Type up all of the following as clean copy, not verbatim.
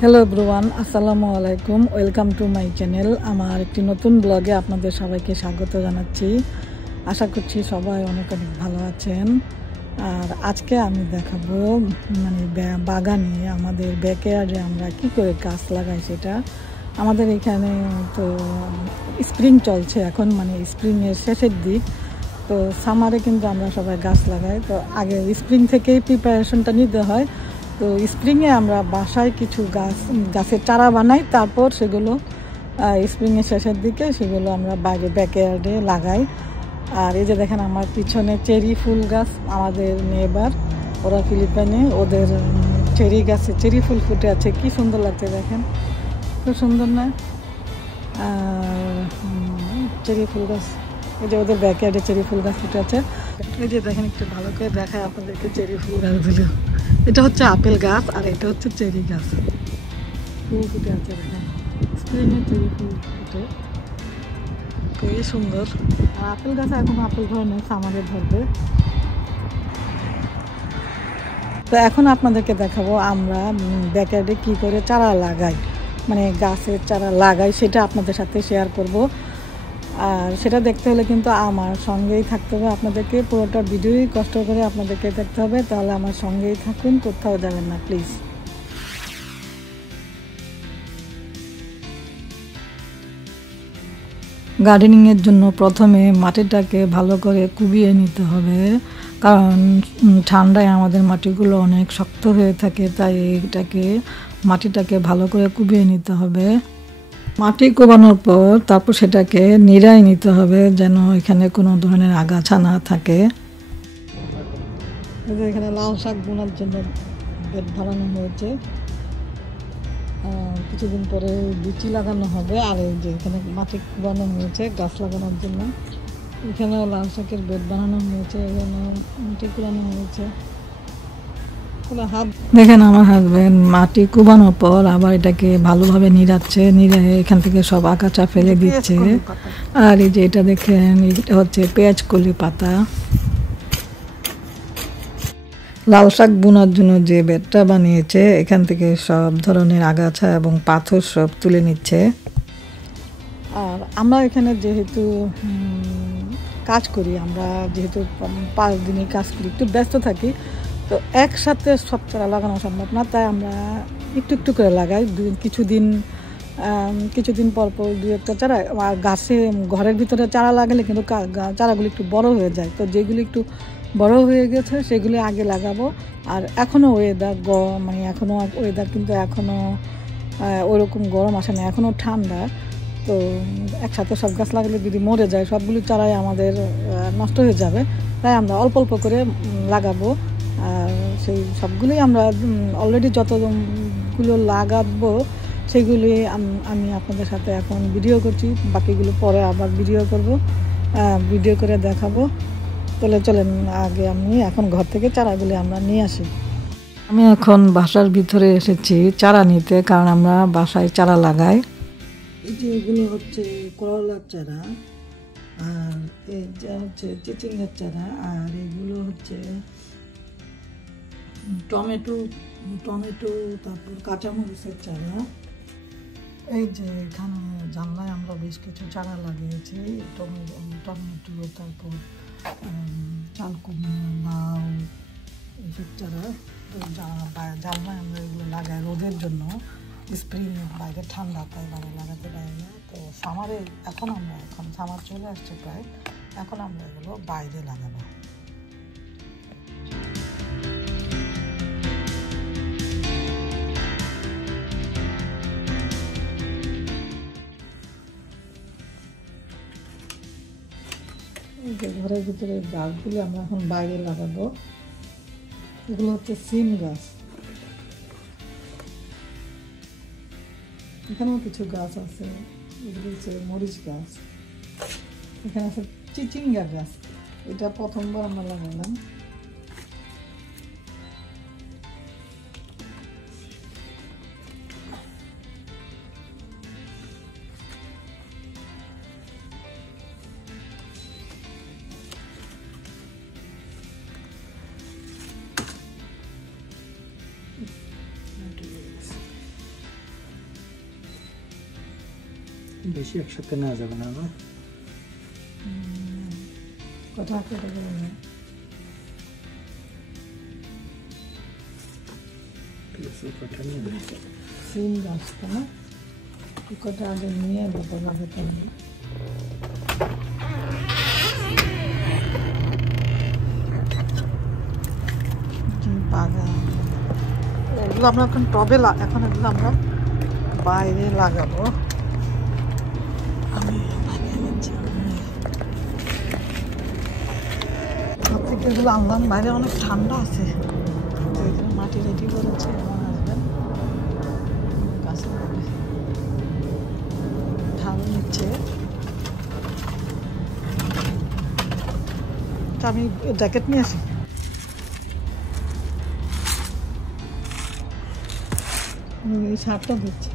Hello everyone, আসসালামু আলাইকুম। Welcome to my channel. আমার একটি নতুন ব্লগে আপনাদের সবাইকে স্বাগত জানাচ্ছি। আশা করছি সবাই অনেক অনেক ভালো আছেন। আর আজকে আমি দেখাবো বাগানে আমাদের ব্যাকইয়ার্ডে আমরা কি করে গাছ লাগাই সেটা। আমাদের এখানে তো স্প্রিং চলছে এখন, স্প্রিংয়ের শেষের দিক। তো সামারে কিন্তু আমরা সবাই গাছ লাগাই, তো আগে স্প্রিং থেকেই প্রিপারেশনটা নিতে হয়। তো স্প্রিংয়ে আমরা বাসায় কিছু গাছের চারা বানাই, তারপর সেগুলো স্প্রিংয়ের শেষের দিকে সেগুলো আমরা বাইরে ব্যাকইয়ার্ডে লাগাই। আর এই যে দেখেন আমার পিছনে চেরি ফুল গাছ, আমাদের নেবার ওরা ফিলিপাইনে, ওদের চেরি গাছে চেরি ফুল ফুটে আছে, কি সুন্দর লাগছে দেখেন, খুব সুন্দর না? চেরি ফুল গাছ, এই যে ওদের ব্যাকইয়ার্ডে চেরি ফুল গাছ ফুটে আছে। এই যে দেখেন, একটু ভালো করে দেখায় আপনাদেরকে চেরি ফুল গাছগুলো। এটা হচ্ছে আপেল গাছ আর এটা হচ্ছে চেরি গাছ, ফুল ফুটে আছে দেখেন, স্প্রিংয়ের চেরি ফুল ফুটে, খুবই সুন্দর। আর আপেল গাছে এখন আপেল ধরনের সামারে ধরবে। তো এখন আপনাদেরকে দেখাবো আমরা ব্যাকইয়ার্ডে কি করে চারা লাগাই, গাছের চারা লাগাই, সেটা আপনাদের সাথে শেয়ার করব। আর সেটা দেখতে হলে কিন্তু আমার সঙ্গেই থাকতে হবে আপনাদেরকে, পুরোটা ভিডিওই কষ্ট করে আপনাদেরকে দেখতে হবে, তাহলে আমার সঙ্গেই থাকুন, কোথাও যাবেন না প্লিজ। গার্ডেনিংয়ের জন্য প্রথমে মাটিটাকে ভালো করে কুবিয়ে নিতে হবে, কারণ ঠান্ডায় আমাদের মাটিগুলো অনেক শক্ত হয়ে থাকে, তাই মাটিটাকে ভালো করে কুবিয়ে নিতে হবে। মাটি কোবানোর পর তারপর সেটাকে নিড়াই নিতে হবে, যেন এখানে কোনো ধরনের আগাছা না থাকে। এখানে লাল শাক বোনার জন্য বেড বানানো হয়েছে, কিছুদিন পরে বিচি লাগানো হবে। আর এই যে এখানে মাটি কোবানো হয়েছে গাছ লাগানোর জন্য, এখানেও লাল শাকের বেড বানানো হয়েছে, এখানে মাটি কোবানো হয়েছে। দেখেন আমার হাজবেন্ড মাটি কোবানোর পর আবার এটাকে ভালোভাবে নিড়াচ্ছে, নিড়ে এখান থেকে সব আগাছা ফেলে দিচ্ছে। আর এই যে এটা দেখেন, এটা হচ্ছে পেঁয়াজ কলি পাতা। লাল শাক বোনার জন্য যে বেডটা বানিয়েছে, এখান থেকে সব ধরনের আগাছা এবং পাথর সব তুলে নিচ্ছে। আর আমরা এখানে যেহেতু কাজ করি, আমরা যেহেতু 5 দিনই কাজ করি, একটু ব্যস্ত থাকি, তো একসাথে সব চারা লাগানো সম্ভব না, তাই আমরা একটু একটু করে লাগাই। কিছুদিন পর পর 2-1টা চারা। আর গাছে ঘরের ভিতরে চারা লাগালে কিন্তু চারাগুলো একটু বড় হয়ে যায়, তো যেগুলি একটু বড় হয়ে গেছে সেগুলি আগে লাগাবো। আর এখনও ওয়েদার কিন্তু এখনও ওরকম গরম আসে না, এখনও ঠান্ডা। তো একসাথে সব গাছ লাগালে যদি মরে যায়, সবগুলো চারাই আমাদের নষ্ট হয়ে যাবে, তাই আমরা অল্প অল্প করে লাগাবো। আর সেই সবগুলোই আমরা অলরেডি যতগুলো লাগাবো সেগুলি আমি আপনাদের সাথে এখন ভিডিও করছি, বাকিগুলো পরে আবার ভিডিও করে দেখাবো। তাহলে চলেন আগে আমি এখন ঘর থেকে চারাগুলি আমরা নিয়ে আসি। আমি এখন বাসার ভিতরে এসেছি চারা নিতে, কারণ আমরা বাসায় চারা লাগাই। এই যে এগুলো হচ্ছে করলার চারা, আর এটা হচ্ছে চিচিঙ্গার চারা, আর এগুলো হচ্ছে টমেটো, তারপর কাঁচামরিচের চারা। এই যে এখানে জানলায় আমরা বেশ কিছু চারা লাগিয়েছি, টমেটো, তারপর চালকুমড়ো, লাউ, এইসব চারা। জানলায় আমরা এগুলো লাগাই রোদের জন্য, স্প্রিং বাইরে ঠান্ডা, তাই বাইরে লাগাতে পারি না। তো এখন সামার চলে আসছে প্রায়, এখন আমরা এগুলো বাইরে লাগাবো। ঘরের ভিতরে গাছগুলি আমরা এখন বাইরে লাগাবো। এগুলো হচ্ছে সিম গাছ, এখানেও কিছু গাছ আছে, এগুলো হচ্ছে মরিচ গাছ, এখানে আছে চিচিঙ্গা গাছ, এটা প্রথমবার আমরা লাগালাম। বেশি একসাথে নেওয়া যাবে না, না? কথা কেটে গেল সিম গাছটা না কটা আগে নিয়ে দেবো বাগাতে বাগান এগুলো আমরা এখন টবে এখন এগুলো আমরা বাইরে লাগাবো। আমি এগুলো আনলাম বাইরে অনেক ঠান্ডা আছে মাটি রেডি করেছে আমার হাজবেন্ড গাছে ঢাল নিচ্ছে। আমি জ্যাকেট নিয়ে আসি। এই সারটা দিচ্ছে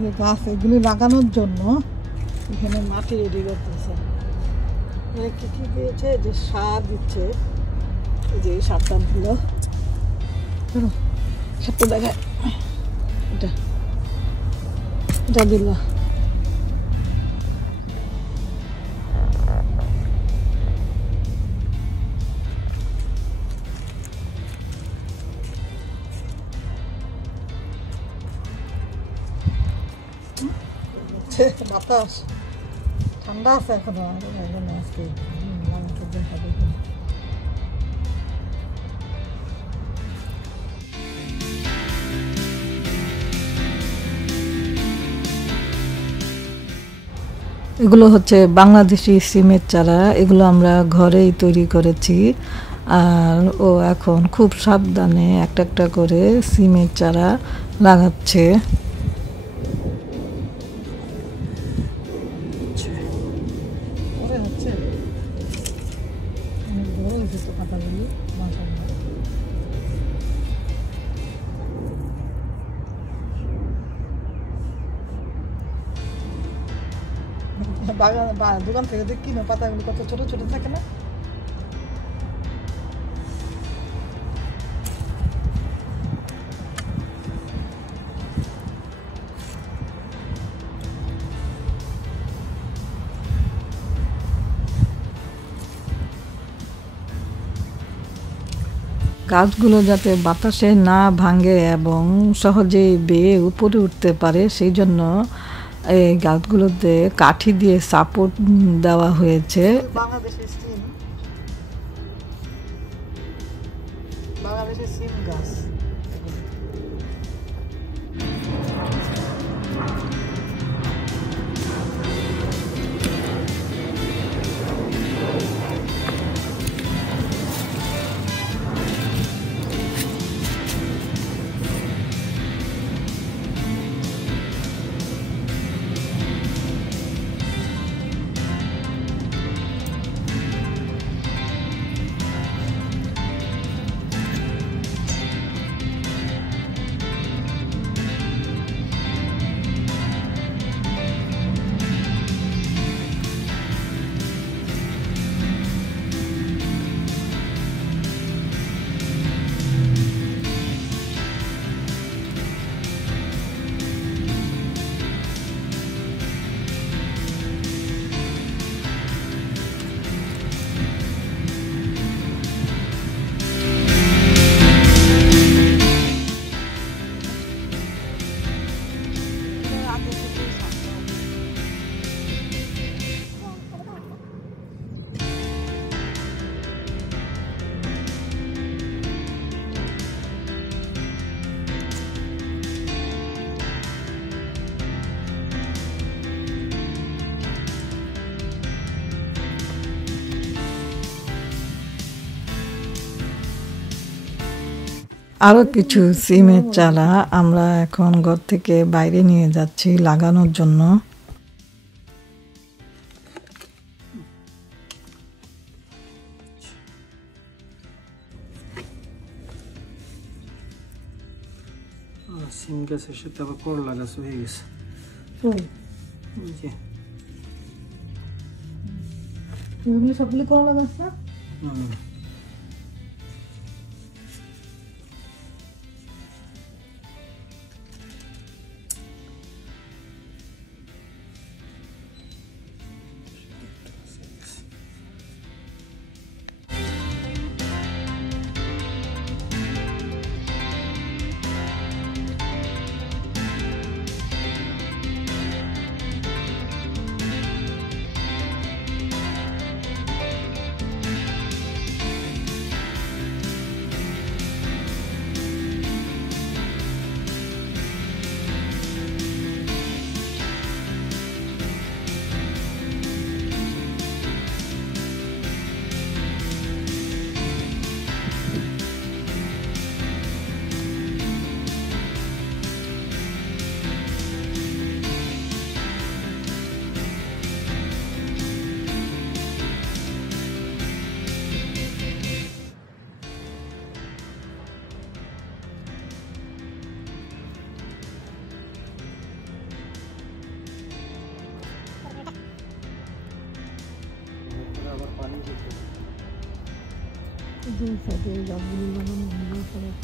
যে গাছ এগুলি লাগানোর জন্য এখানে মাটি রেডি করতেছে। কি কি দিয়েছে যে সার দিচ্ছে এই যে এই সারটা দিল সারটা দেখায় এটা এটা দিল বাতাস ঠান্ডা আছে এখনো আজকে এগুলো হচ্ছে বাংলাদেশি সিমের চারা। এগুলো আমরা ঘরেই তৈরি করেছি আর ও এখন খুব সাবধানে একটা একটা করে সিমের চারা লাগাচ্ছে। বাগান দোকান থেকে দেখি না পাতাগুলো কত ছোট ছোট থাকে না। গাছগুলো যাতে বাতাসে না ভাঙে এবং সহজেই বেয়ে উপরে উঠতে পারে সেই জন্য এই গাছগুলোতে কাঠি দিয়ে সাপোর্ট দেওয়া হয়েছে। বাংলাদেশের সিম গাছ আরো কিছু সিমের চারা আমরা এখন ঘর থেকে বাইরে নিয়ে যাচ্ছি লাগানোর জন্য। সিম গাছের সাথে আবার করলা গাছ হয়ে গেছে। সবগুলি করলা গাছ না? দুই সাইডে এই গাছগুলি লাগানো হলো আপাতত।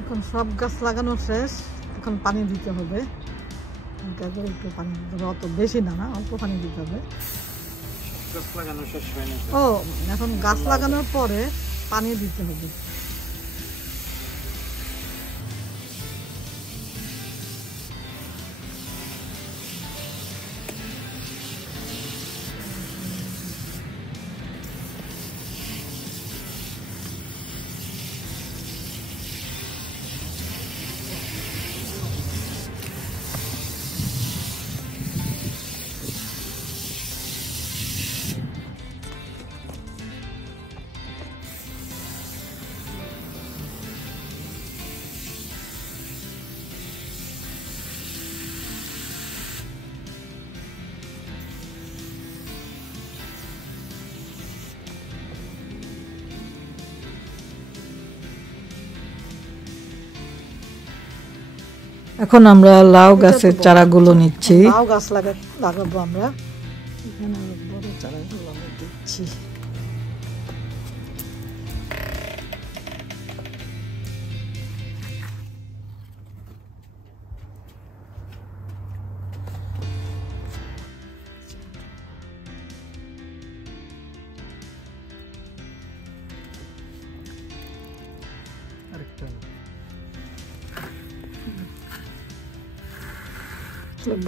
এখন সব গাছ লাগানো শেষ, এখন পানি দিতে হবে। একটু পানি দিতে হবে, অত বেশি না, অল্প পানি দিতে হবে। ও এখন গাছ লাগানোর পরে পানি দিতে হবে। এখন আমরা লাউ গাছের চারাগুলো নিচ্ছি। লাউ গাছ লাগাবো আমরা, এখানে বড় চারাগুলো আমরা দিচ্ছি।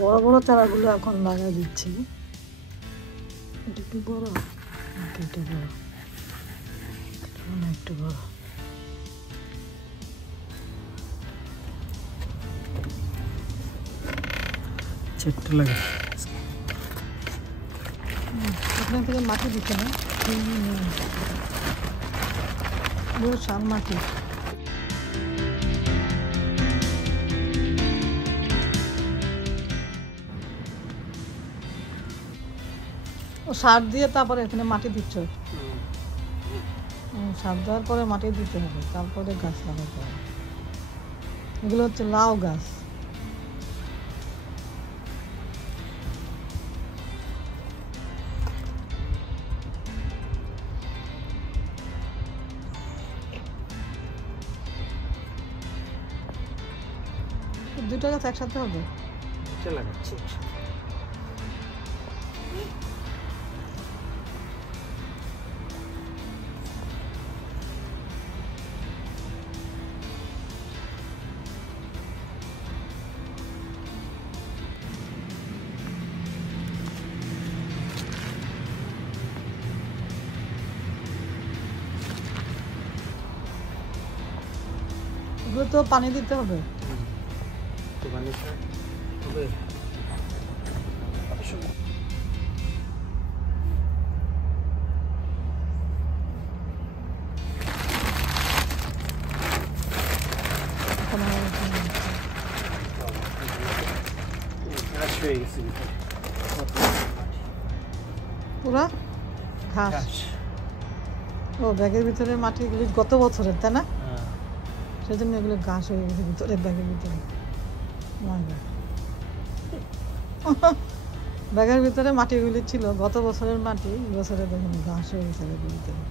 বড় বড় চারাগুলো এখন লাগাই দিচ্ছি। এটা একটু বড়, এটা বড়, একটু বড়। ছোট্ট লাগে। আপনার থেকে মাটি দিতে না, সার মাটি। সার দিয়ে তারপরে এখানে মাটি দিচ্ছ, সার দেওয়ার পরে মাটি দিতে হবে, তারপরে গাছ লাগাতে হবে। এগুলো হচ্ছে লাউ গাছ। দুটো গাছ একসাথে হবে, লাগাচ্ছি। এগুলো তো পানি দিতে হবে। পুরা ঘাস। ও ব্যাগের ভিতরে মাটি, এগুলি গত বছরের, তাই না? সেজন্য এগুলো ঘাস হয়ে গেছে ভিতরে, ব্যাগের ভিতরে। ব্যাগের ভিতরে মাটিগুলি ছিল গত বছরের মাটি, বছরে দেখুন ঘাস হয়ে গেছে ব্যাগের ভিতরে।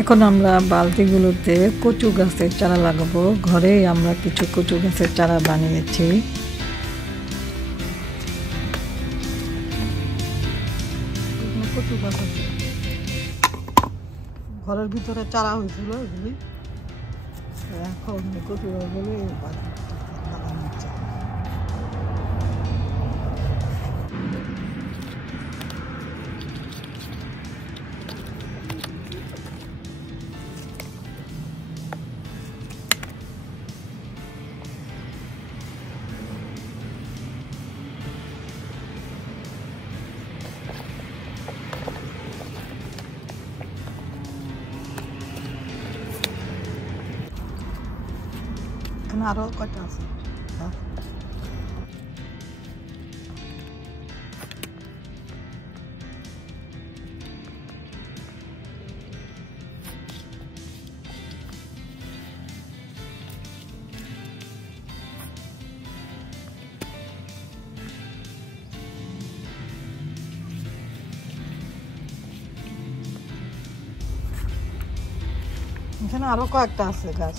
এখন আমরা বালতিগুলোতে কচু গাছের চারা লাগাবো। ঘরেই আমরা কিছু কচু গাছের চারা বানিয়েছি। কচু গাছ আছে, ঘরের ভিতরে চারা হয়েছিল এগুলি। এখন কচু গাছগুলো লাগানো হচ্ছে। এখানে আরো কয়টা আছে। এখানে আরো কয়েকটা আছে গাছ।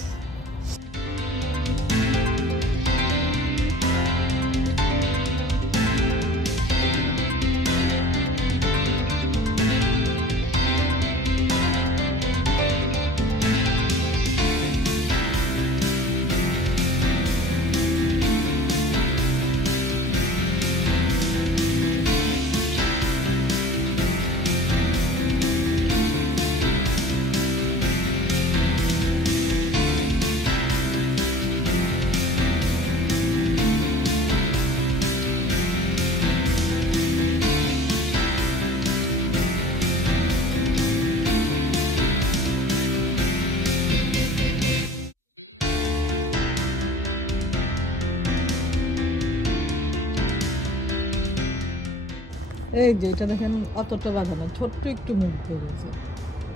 এই যে এটা দেখেন অতটা বাঁধানো, ছোট্ট একটু মুখ বেরিয়েছে।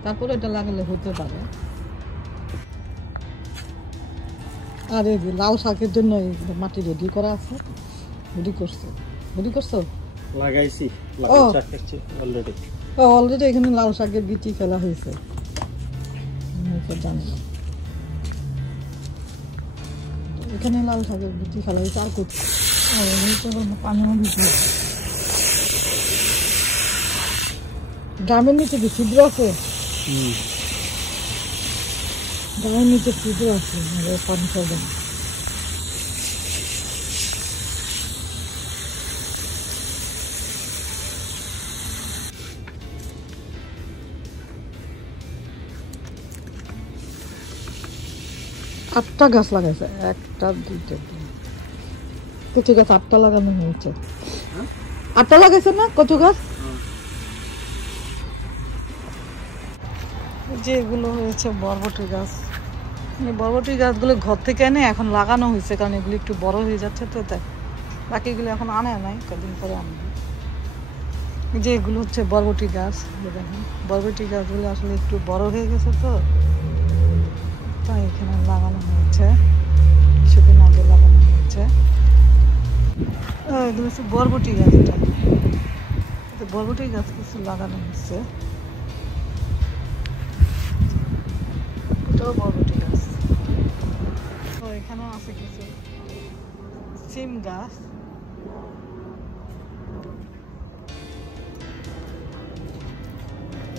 তারপরে এটা লাগালে হতে পারে। আর এই যে লাউ শাকের জন্য মাটি রেডি করা আছে। রেডি করছো? লাগাইছি, অলরেডি। অলরেডি এখানে লাউ শাকের বিচি ফেলা হয়েছে। জানি না, এখানে লাউ শাকের বিচি ফেলা হয়েছে। আর কোথাও পানি দিতে গ্রামের নিচে কি ছিদ্র আছে? গ্রামের নিচে ছিদ্র আছে, পানি খাবে না। আটটা গাছ লাগাইছে, একটা দুইটা কচু গাছ 8টা লাগানো হয়েছে। 8টা লাগাইছে না কচু গাছ? যে এগুলো হয়েছে বরবটি গাছ। বরবটি গাছগুলো ঘর থেকে এনে এখন লাগানো হয়েছে, কারণ এগুলো একটু বড় হয়ে যাচ্ছে তো, তাই বাকিগুলো এখন আনে নাই, কদিন পরে আনবে। যে এগুলো হচ্ছে বরবটি গাছ। দেখেন বরবটি গাছগুলো আসলে একটু বড় হয়ে গেছে তো, তাই এখানে লাগানো হয়েছে। কিছুদিন আগে লাগানো হয়েছে। এগুলো হচ্ছে বরবটি গাছ। এটা বরবটি গাছ কিছু লাগানো হয়েছে। বরবটি গাছ। তো এখানেও আছে কিছু সিম গাছ।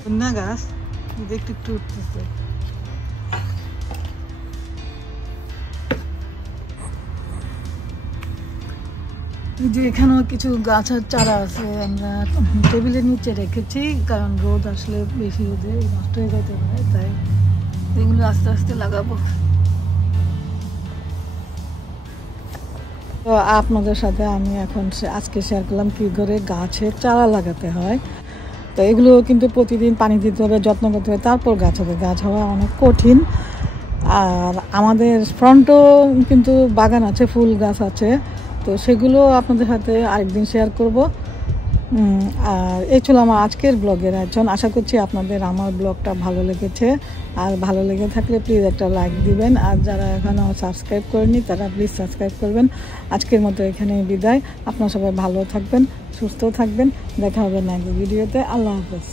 ধনিয়া গাছ একটু একটু উঠতেছে। যে এখানেও কিছু গাছের চারা আছে, আমরা টেবিলের নিচে রেখেছি, কারণ রোদ আসলে বেশি রোদে নষ্ট হয়ে যেতে পারে, তাই এগুলো আস্তে আস্তে লাগাবো। তো আপনাদের সাথে আমি এখন আজকে শেয়ার করলাম কি করে গাছের চারা লাগাতে হয়। তো এগুলো কিন্তু প্রতিদিন পানি দিতে হবে, যত্ন করতে হবে, তারপর গাছ হবে। গাছ হওয়া অনেক কঠিন। আর আমাদের ফ্রন্টও কিন্তু বাগান আছে, ফুল গাছ আছে, তো সেগুলো আপনাদের সাথে আরেকদিন শেয়ার করব। আর এই ছিল আমার আজকের ব্লগের আয়োজন। আশা করছি আপনাদের আমার ব্লগটা ভালো লেগেছে। আর ভালো লেগে থাকলে প্লিজ একটা লাইক দিবেন। আর যারা এখনও সাবস্ক্রাইব করেনি তারা প্লিজ সাবস্ক্রাইব করবেন। আজকের মতো এখানেই বিদায়। আপনারা সবাই ভালো থাকবেন, সুস্থ থাকবেন। দেখা হবে নেক্সট ভিডিওতে। আল্লাহ হাফেজ।